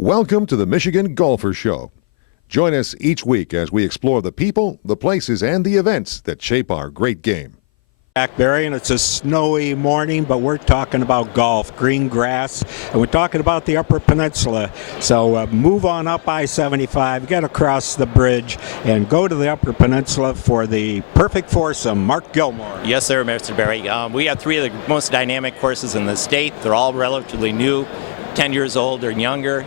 Welcome to the Michigan Golfer Show. Join us each week as we explore the people, the places, and the events that shape our great game. Barry, and it's a snowy morning, but we're talking about golf, green grass, and we're talking about the Upper Peninsula. So move on up I-75, get across the bridge, and go to the Upper Peninsula for the perfect foursome. Mark Gilmore. Yes, sir, Mr. Barry. We have three of the most dynamic courses in the state. They're all relatively new, 10 years old or younger.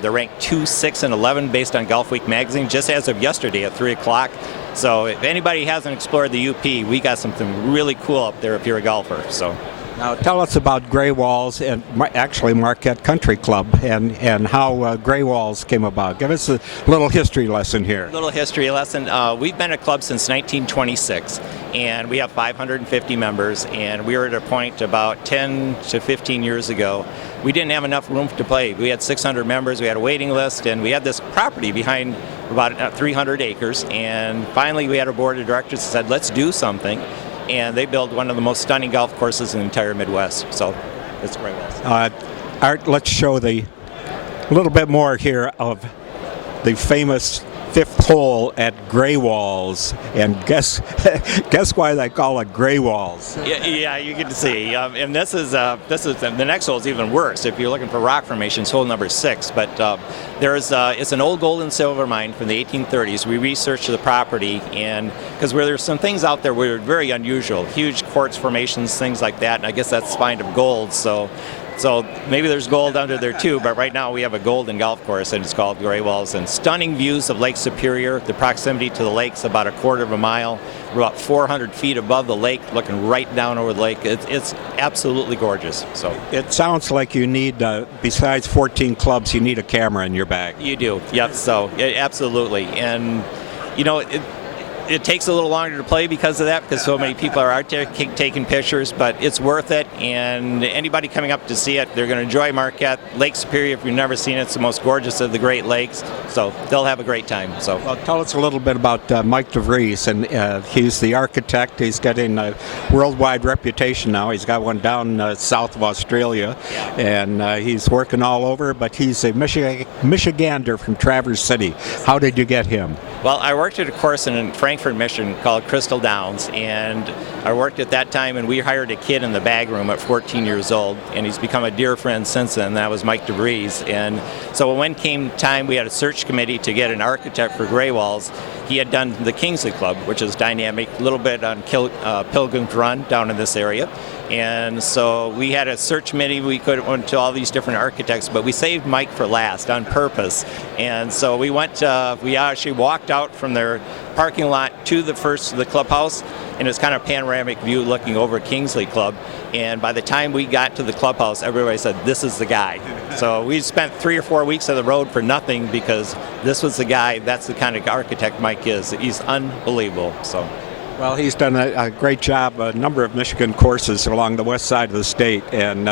They're ranked 2, 6, and 11 based on Golf Week magazine, just as of yesterday at 3 o'clock. So if anybody hasn't explored the UP, we got something really cool up there if you're a golfer. So now tell us about Greywalls and actually Marquette Country Club and how Greywalls came about. Give us a little history lesson here. Little history lesson. We've been a club since 1926, and we have 550 members, and we were at a point about 10 to 15 years ago. We didn't have enough room to play. We had 600 members, we had a waiting list, and we had this property behind about 300 acres, and finally we had a board of directors that said, let's do something, and they built one of the most stunning golf courses in the entire Midwest. So it's great. Art, let's show a little bit more here of the famous fifth hole at Greywalls, and guess why they call it Greywalls? Yeah, you get to see. And this is the next hole is even worse. If you're looking for rock formations, hole number 6. But it's an old gold and silver mine from the 1830s. We researched the property, and because there's some things out there were very unusual, huge quartz formations, things like that. And I guess that's spined of gold. So maybe there's gold under there too, but right now we have a golden golf course, and it's called Greywalls, and stunning views of Lake Superior. The proximity to the lake's about a quarter of a mile. We're about 400 feet above the lake, looking right down over the lake. It's absolutely gorgeous. So it sounds like you need, besides 14 clubs, you need a camera in your bag. You do, yep. So absolutely, and you know. It takes a little longer to play because of that, because so many people are out there taking pictures, but it's worth it, and anybody coming up to see it, they're going to enjoy Marquette. Lake Superior, if you've never seen it, it's the most gorgeous of the Great Lakes, so they'll have a great time. So, well, tell us a little bit about Mike DeVries, and he's the architect. He's getting a worldwide reputation now. He's got one down south of Australia, and he's working all over, but he's a Michigander from Traverse City. How did you get him? Well, I worked at a course in Frankfort, Michigan called Crystal Downs, and I worked at that time, and we hired a kid in the bag room at 14 years old, and he's become a dear friend since then. That was Mike DeVries. And so when came time, we had a search committee to get an architect for Greywalls. He had done the Kingsley Club, which is dynamic, a little bit on Pilgrim's Run down in this area. And so we had a search committee. We could went to all these different architects, but we saved Mike for last on purpose. And so we actually walked out from their parking lot to the clubhouse, and it's kind of panoramic view looking over Kingsley Club. And by the time we got to the clubhouse, everybody said, this is the guy. So we spent 3 or 4 weeks on the road for nothing, because this was the guy. That's the kind of architect Mike is. He's unbelievable. So. Well, he's done a great job, a number of Michigan courses along the west side of the state, and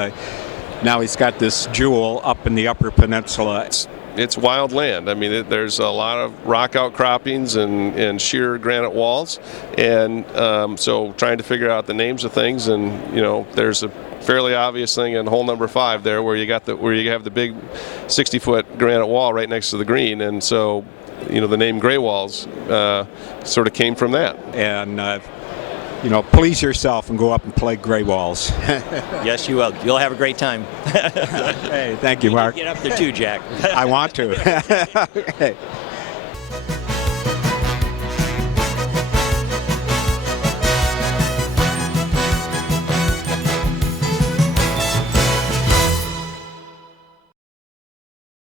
now he's got this jewel up in the Upper Peninsula. It's wild land. I mean, there's a lot of rock outcroppings and sheer granite walls, and so trying to figure out the names of things, and there's a fairly obvious thing in hole number 5 there where you have the big 60-foot granite wall right next to the green, and so the name Greywalls sort of came from that. And please yourself and go up and play Greywalls. Yes, you will. You'll have a great time. Hey, thank you, Mark. Get up there too, Jack. I want to. Okay.